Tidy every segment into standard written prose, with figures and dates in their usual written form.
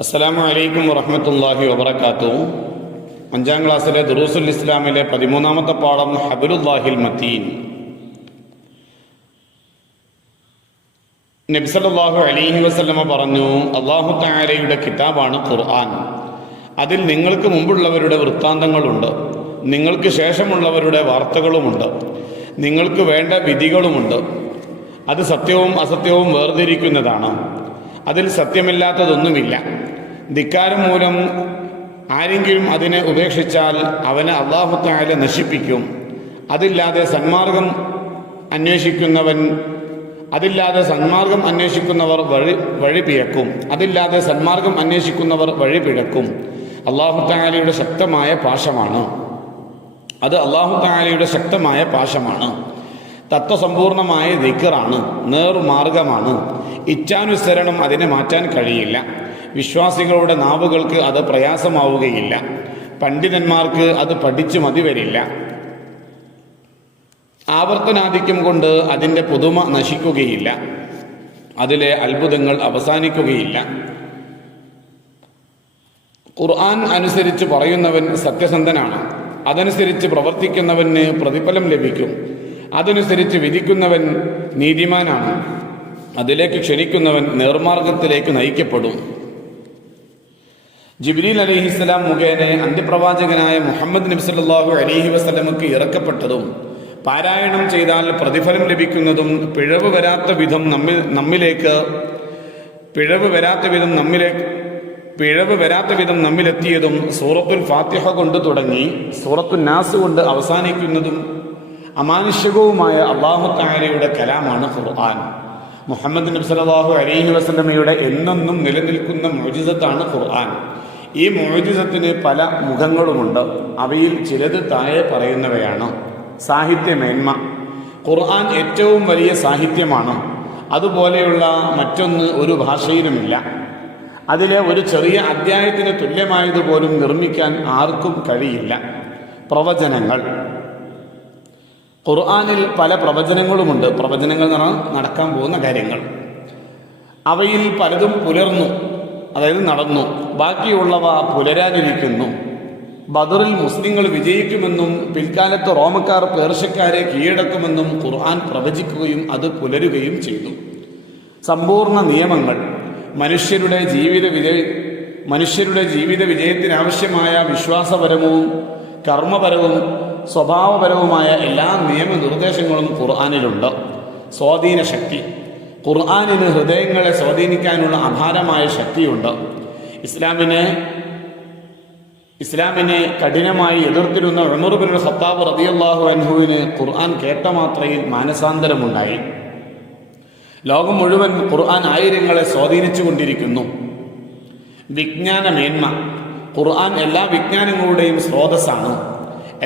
അസ്സലാമു അലൈക്കും വറഹ്മത്തുള്ളാഹി വബറകാതുഹു. 5ാം ക്ലാസ്സിലെ ദുറൂസുൽ ഇസ്ലാമിലെ 13ാമത്തെ പാഠം ഹബ്ലുല്ലാഹിൽ മതീൻ. നബി സല്ലല്ലാഹു അലൈഹി വസല്ലമ പറഞ്ഞു, അല്ലാഹു തആലയുടെ കിതാബാണ് ഖുർആൻ. അതിൽ നിങ്ങൾക്ക് മുമ്പുള്ളവരുടെ വൃത്താന്തങ്ങളുണ്ട്, നിങ്ങൾക്ക് ശേഷമുള്ളവരുടെ വാർത്തകളുമുണ്ട്, നിങ്ങൾക്ക് വേണ്ട വിധികളുമുണ്ട്. അത് സത്യവും അസത്യവും വേർതിരിക്കുന്നതാണ്. അതിൽ സത്യമില്ലാത്തതൊന്നുമില്ല. ധിക്കാരം മൂലം ആരെങ്കിലും അതിനെ ഉപേക്ഷിച്ചാൽ അവനെ അല്ലാഹു തആല നശിപ്പിക്കും. അതില്ലാതെ സന്മാർഗം അന്വേഷിക്കുന്നവർ വഴി പിഴക്കും. അല്ലാഹു തആലയുടെ ശക്തമായ പാശമാണ്. തത്വസമ്പൂർണമായ ദിക്റാണ്, നേർമാർഗമാണ്. ഇച്ഛാനുസരണം അതിനെ മാറ്റാൻ കഴിയില്ല. വിശ്വാസികളുടെ നാവുകൾക്ക് അത് പ്രയാസമാവുകയില്ല. പണ്ഡിതന്മാർക്ക് അത് പഠിച്ചു മതി വരില്ല. ആവർത്തനാധിക്യം കൊണ്ട് അതിൻ്റെ പുതുമ നശിക്കുകയില്ല, അതിലെ അത്ഭുതങ്ങൾ അവസാനിക്കുകയില്ല. ഖുർആൻ അനുസരിച്ച് പറയുന്നവൻ സത്യസന്ധനാണ്. അതനുസരിച്ച് പ്രവർത്തിക്കുന്നവന് പ്രതിഫലം ലഭിക്കും. അതനുസരിച്ച് വിധിക്കുന്നവൻ നീതിമാനാണ്. അതിലേക്ക് ക്ഷണിക്കുന്നവൻ നേർമാർഗത്തിലേക്ക് നയിക്കപ്പെടും. ജിബ്രീൽ അലൈഹിസ്സലാം മുഖേന അന്ത്യപ്രവാചകനായ മുഹമ്മദ് നബി സല്ലല്ലാഹു അലൈഹി വസല്ലമക്ക് ഇറക്കപ്പെട്ടതും പാരായണം ചെയ്താൽ പ്രതിഫലം ലഭിക്കുന്നതും പിഴവ് വരാത്ത വിധം നമ്മിലെത്തിയതും സൂറത്തുൽ ഫാത്തിഹ കൊണ്ട് തുടങ്ങി സൂറത്തുൻ നാസ് കൊണ്ട് അവസാനിക്കുന്നതും അമാനുഷികവുമായ അല്ലാഹു തആലയുടെ കലാമാണ് ഖുർആൻ. മുഹമ്മദ് നബി സല്ലല്ലാഹു അലൈഹി വസല്ലമയുടെ എന്നെന്നും നിലനിൽക്കുന്ന മുഅ്ജിസത്താണ് ഖുർആൻ. ഈ മുഅ്ജിസത്തിന് പല മുഖങ്ങളുമുണ്ട്. അവയിൽ ചിലത് താഴെ പറയുന്നവയാണ്. സാഹിത്യമേന്മ. ഖുർആൻ ഏറ്റവും വലിയ സാഹിത്യമാണ്. അതുപോലെയുള്ള മറ്റൊന്ന് ഒരു ഭാഷയിലുമില്ല. അതിലെ ഒരു ചെറിയ അധ്യായത്തിന് തുല്യമായതുപോലും നിർമ്മിക്കാൻ ആർക്കും കഴിയില്ല. പ്രവചനങ്ങൾ. ഖുർആനിൽ പല പ്രവചനങ്ങളുമുണ്ട്. പ്രവചനങ്ങൾ എന്ന് പറഞ്ഞാൽ നടക്കാൻ പോകുന്ന കാര്യങ്ങൾ. അവയിൽ പലതും നടന്നു, ബാക്കിയുള്ളവ പുലരാനിരിക്കുന്നു. ബദറിൽ മുസ്ലിങ്ങൾ വിജയിക്കുമെന്നും പിൽക്കാലത്ത് റോമക്കാർ പേർഷ്യക്കാരെ കീഴടക്കുമെന്നും ഖുർആൻ പ്രവചിക്കുകയും അത് പുലരുകയും ചെയ്തു. സമ്പൂർണ്ണ നിയമങ്ങൾ. മനുഷ്യരുടെ ജീവിത വിജയത്തിനാവശ്യമായ വിശ്വാസപരവും കർമ്മപരവും സ്വഭാവപരവുമായ എല്ലാ നിയമനിർദ്ദേശങ്ങളും ഖുർആനിലുണ്ട്. സ്വാധീന ശക്തി. ഖുർആനിന് ഹൃദയങ്ങളെ സ്വാധീനിക്കാനുള്ള അപാരമായ ശക്തിയുണ്ട്. ഇസ്ലാമിനെ കഠിനമായി എതിർത്തിരുന്ന ഉമർ ഇബ്നുൽ ഖത്താബ് റളിയല്ലാഹു അൻഹുവിന് ഖുർആൻ കേട്ട മാത്രയിൽ മാനസാന്തരമുണ്ടായി. ലോകം മുഴുവൻ ഖുർആൻ ആയിരങ്ങളെ സ്വാധീനിച്ചു കൊണ്ടിരിക്കുന്നു. വിജ്ഞാനമേന്മ. ഖുർആൻ എല്ലാ വിജ്ഞാനങ്ങളുടെയും സ്രോതസ്സാണ്.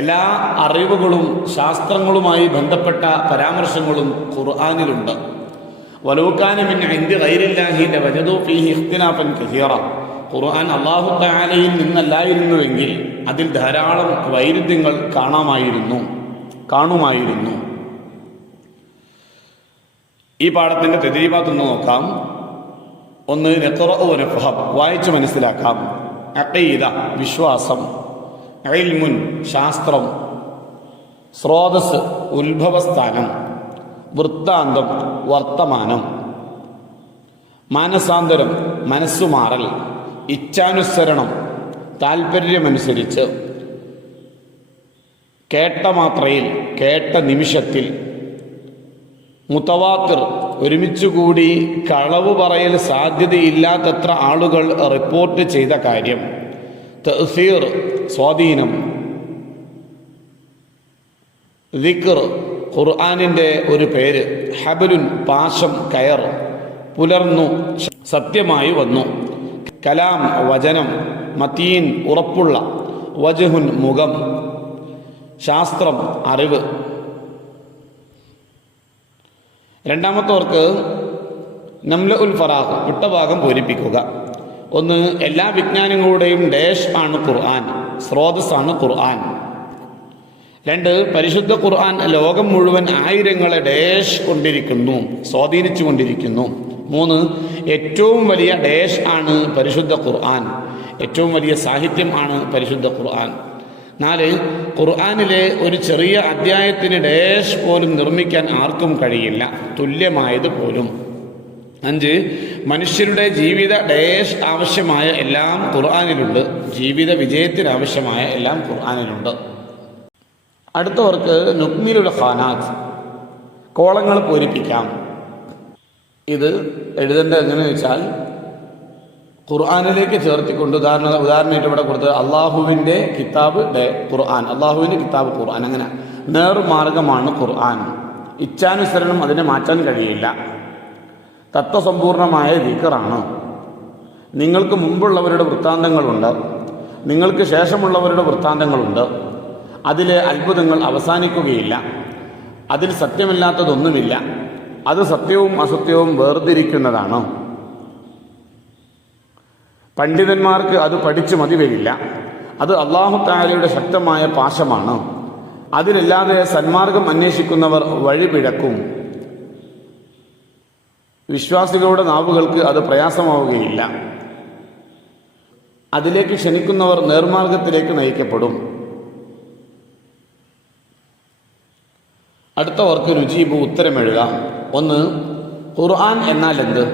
എല്ലാ അറിവുകളും ശാസ്ത്രങ്ങളുമായി ബന്ധപ്പെട്ട പരാമർശങ്ങളും ഖുർആനിലുണ്ട്. വലൗ കാന മിൻ ഇൻദി ഗൈരില്ലാഹി ലവജദൂ ഫീഹി ഇഖ്തിലാഫൻ കസീറ. ഖുർആൻ അല്ലാഹു തആലയിൽ നിന്നല്ലായിരുന്നുവെങ്കിൽ അതിൽ ധാരാളം വൈരുദ്ധ്യങ്ങൾ കാണുമായിരുന്നു. ഈ പാഠത്തിന്റെ തദ്രീബാത്ത് ഒന്ന് നോക്കാം. ഒന്ന്, നഖറഉ വനഫഹം, വായിച്ചു മനസ്സിലാക്കാം. അഖീദ, വിശ്വാസം. ഇൽമുൻ, ശാസ്ത്രം. സ്രോതസ്, ഉത്ഭവസ്ഥാനം. വൃത്താന്തം, വർത്തമാനം. മാനസാന്തരം, മനസ്സുമാറൽ. ഇച്ഛാനുസരണം, താൽപര്യമനുസരിച്ച്. കേട്ട മാത്രയിൽ, കേട്ട നിമിഷത്തിൽ. മുതവാത്തിർ, ഒരുമിച്ചുകൂടി കളവ് പറയൽ സാധ്യതയില്ലാത്തത്ര ആളുകൾ റിപ്പോർട്ട് ചെയ്ത കാര്യം. തഅ്സീർ, സ്വാധീനം. ദിക്ർ, ഖുർആനിൻ്റെ ഒരു പേര്. ഹബലുൻ, പാശം, കയർ. പുലർന്നു, സത്യമായി വന്നു. കലാം, വചനം. മതീൻ, ഉറപ്പുള്ള. വജ്ഹുൻ, മുഖം. ശാസ്ത്രം, അറിവ്. രണ്ടാമത്തവർക്ക് നംലഉൽ ഫറാഖ്, വിട്ടഭാഗം പൂരിപ്പിക്കുക. ഒന്ന്, എല്ലാ വിജ്ഞാനങ്ങളുടെയും ഡാഷ് ആണ് ഖുർആൻ, സ്രോതസ്സാണ് ഖുർആൻ. 2, പരിശുദ്ധ ഖുർആൻ ലോകം മുഴുവൻ ആയിരങ്ങളെ ഡാഷ് കൊണ്ടിരിക്കുന്നു, സ്വാധീനിച്ചു കൊണ്ടിരിക്കുന്നു. 3, ഏറ്റവും വലിയ ഡേഷ് ആണ് പരിശുദ്ധ ഖുർആൻ, ഏറ്റവും വലിയ സാഹിത്യം ആണ് പരിശുദ്ധ ഖുർആൻ. 4, ഖുർആനിലെ ഒരു ചെറിയ അധ്യായത്തിന് ഡേഷ് പോലും നിർമ്മിക്കാൻ ആർക്കും കഴിയില്ല, തുല്യമായത് പോലും. 5, മനുഷ്യരുടെ ജീവിത ഡേഷ് ആവശ്യമായ എല്ലാം ഖുർആനിലുണ്ട്, ജീവിത വിജയത്തിനാവശ്യമായ എല്ലാം ഖുർആനിലുണ്ട്. അടുത്തവർക്ക് നുക്മിലുൽ ഖാനാത്ത്, കോളങ്ങൾ പൂരിപ്പിക്കാം. ഇത് എഴുതേണ്ടത് എങ്ങനെയെന്ന് വെച്ചാൽ ഖുർആനിലേക്ക് ചേർത്തിക്കൊണ്ട് ഉദാഹരണമായിട്ട് ഇവിടെ കൊടുത്തത് അള്ളാഹുവിൻ്റെ കിതാബ് ഖുർആൻ, അള്ളാഹുവിൻ്റെ കിതാബ് ഖുർആൻ, അങ്ങനെ നേർമാർഗമാണ് ഖുർആൻ. ഇച്ഛാനുസരണം അതിനെ മാറ്റാൻ കഴിയില്ല. തത്വസമ്പൂർണമായ ദിക്റാണ്. നിങ്ങൾക്ക് മുമ്പുള്ളവരുടെ വൃത്താന്തങ്ങളുണ്ട്, നിങ്ങൾക്ക് ശേഷമുള്ളവരുടെ വൃത്താന്തങ്ങളുണ്ട്. അതിലെ അത്ഭുതങ്ങൾ അവസാനിക്കുകയില്ല. അതിൽ സത്യമില്ലാത്തതൊന്നുമില്ല. അത് സത്യവും അസത്യവും വേർതിരിക്കുന്നതാണ്. പണ്ഡിതന്മാർക്ക് അത് പഠിച്ചു മതി വരില്ല. അത് അല്ലാഹു തആലയുടെ ശക്തമായ പാശമാണ്. അതിലല്ലാതെ സന്മാർഗം അന്വേഷിക്കുന്നവർ വഴിപിഴക്കും. വിശ്വാസികളുടെ നാവുകൾക്ക് അത് പ്രയാസമാവുകയില്ല. അതിലേക്ക് ക്ഷണിക്കുന്നവർ നേർമാർഗത്തിലേക്ക് നയിക്കപ്പെടും. അടുത്തവർക്ക് രുജീബ്, ഉത്തരമെഴുതാം. 1, ഖുർആൻ എന്നാൽ എന്ത്?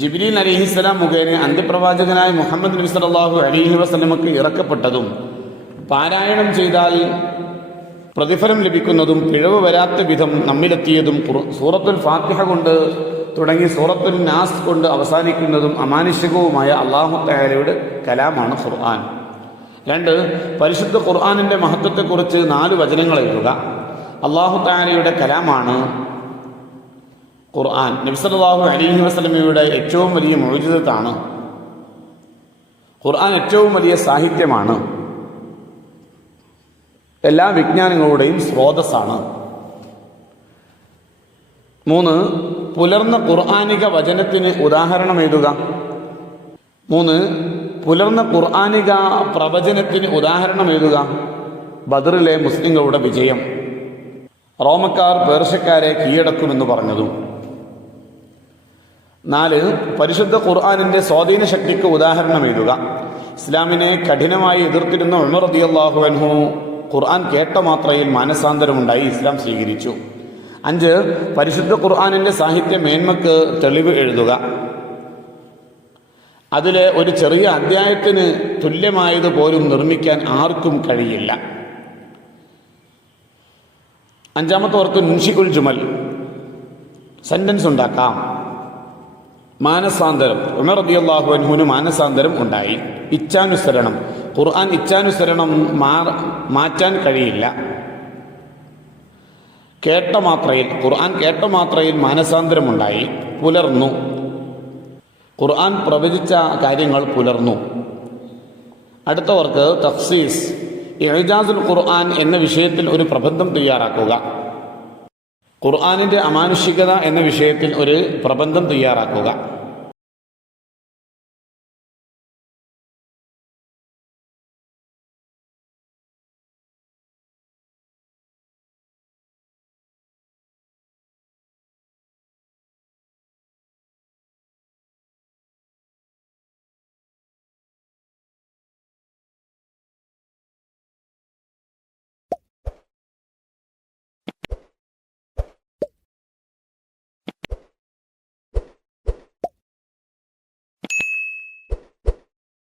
ജിബ്രീൽ അലൈഹിസ്സലാം മുഖേന അന്ത്യപ്രവാചകനായ മുഹമ്മദ് നബി സല്ലല്ലാഹു അലൈഹി വസല്ലമക്ക് ഇറക്കപ്പെട്ടതും പാരായണം ചെയ്താൽ പ്രതിഫലം ലഭിക്കുന്നതും പിഴവ് വരാത്ത വിധം നമ്മിലെത്തിയതും സൂറത്തുൽ ഫാത്തിഹ കൊണ്ട് തുടങ്ങി സൂറത്തുൽ നാസ് കൊണ്ട് അവസാനിക്കുന്നതും അമാനുഷികവുമായ അല്ലാഹു തആലയുടെ കലാമാണ് ഖുർആൻ. 2, പരിശുദ്ധ ഖുർആനിൻ്റെ മഹത്വത്തെക്കുറിച്ച് 4 വചനങ്ങൾ എഴുതുക. അല്ലാഹു തആലയുടെ കലാമാണ് ഖുർആൻ. നബി സല്ലല്ലാഹു അലൈഹി വസല്ലമയുടെ ഏറ്റവും വലിയ മുഅ്ജിസത്താണ്. ഖുർആൻ ഏറ്റവും വലിയ സാഹിത്യമാണ്, എല്ലാ വിജ്ഞാനങ്ങളുടെയും സ്രോതസ്സാണ്. 3, പുലർന്ന ഖുർആനിക വചനത്തിന് ഉദാഹരണം എഴുതുക. 3, പുലർന്ന ഖുർആനിക പ്രവചനത്തിന് ഉദാഹരണം എഴുതുക. ബദറിലെ മുസ്ലിങ്ങളുടെ വിജയം, റോമക്കാർ പേർഷ്യക്കാരെ കീഴടക്കുമെന്ന് പറഞ്ഞതും. 4, പരിശുദ്ധ ഖുർആനിൻ്റെ സ്വാധീന ശക്തിക്ക് ഉദാഹരണം എഴുതുക. ഇസ്ലാമിനെ കഠിനമായി എതിർത്തിരുന്ന ഉമർ റളിയല്ലാഹു അൻഹു ഖുർആൻ കേട്ട മാത്രയിൽ മാനസാന്തരമുണ്ടായി ഇസ്ലാം സ്വീകരിച്ചു. 5, പരിശുദ്ധ ഖുർആനിൻ്റെ സാഹിത്യ മേന്മക്ക് തെളിവ് എഴുതുക. അതിലെ ഒരു ചെറിയ അധ്യായത്തിന് തുല്യമായത് പോലും നിർമ്മിക്കാൻ ആർക്കും കഴിയില്ല. 5-ാമത്തെ മുൻഷിഖുൽ ജുമൽ, സെന്റൻസ് ഉണ്ടാക്കാം. മാനസാന്തരം, ഉമർ റളിയല്ലാഹു അൻഹുവിന് മാനസാന്തരം ഉണ്ടായി. ഇച്ഛാനുസരണം, ഖുർആൻ ഇച്ഛാനുസരണം മാറ്റാൻ കഴിയില്ല. കേട്ട മാത്രയിൽ, ഖുർആൻ കേട്ട മാത്രയിൽ മാനസാന്തരമുണ്ടായി. പുലർന്നു, ഖുർആൻ പ്രവചിച്ച കാര്യങ്ങൾ പുലർന്നു. അടുത്തവർക്ക് തഖ്സീസ്, ഇഅ്ജാസുൽ ഖുർആൻ എന്ന വിഷയത്തിൽ ഒരു പ്രബന്ധം തയ്യാറാക്കുക. ഖുർആനിൻ്റെ അമാനുഷികത എന്ന വിഷയത്തിൽ ഒരു പ്രബന്ധം തയ്യാറാക്കുക.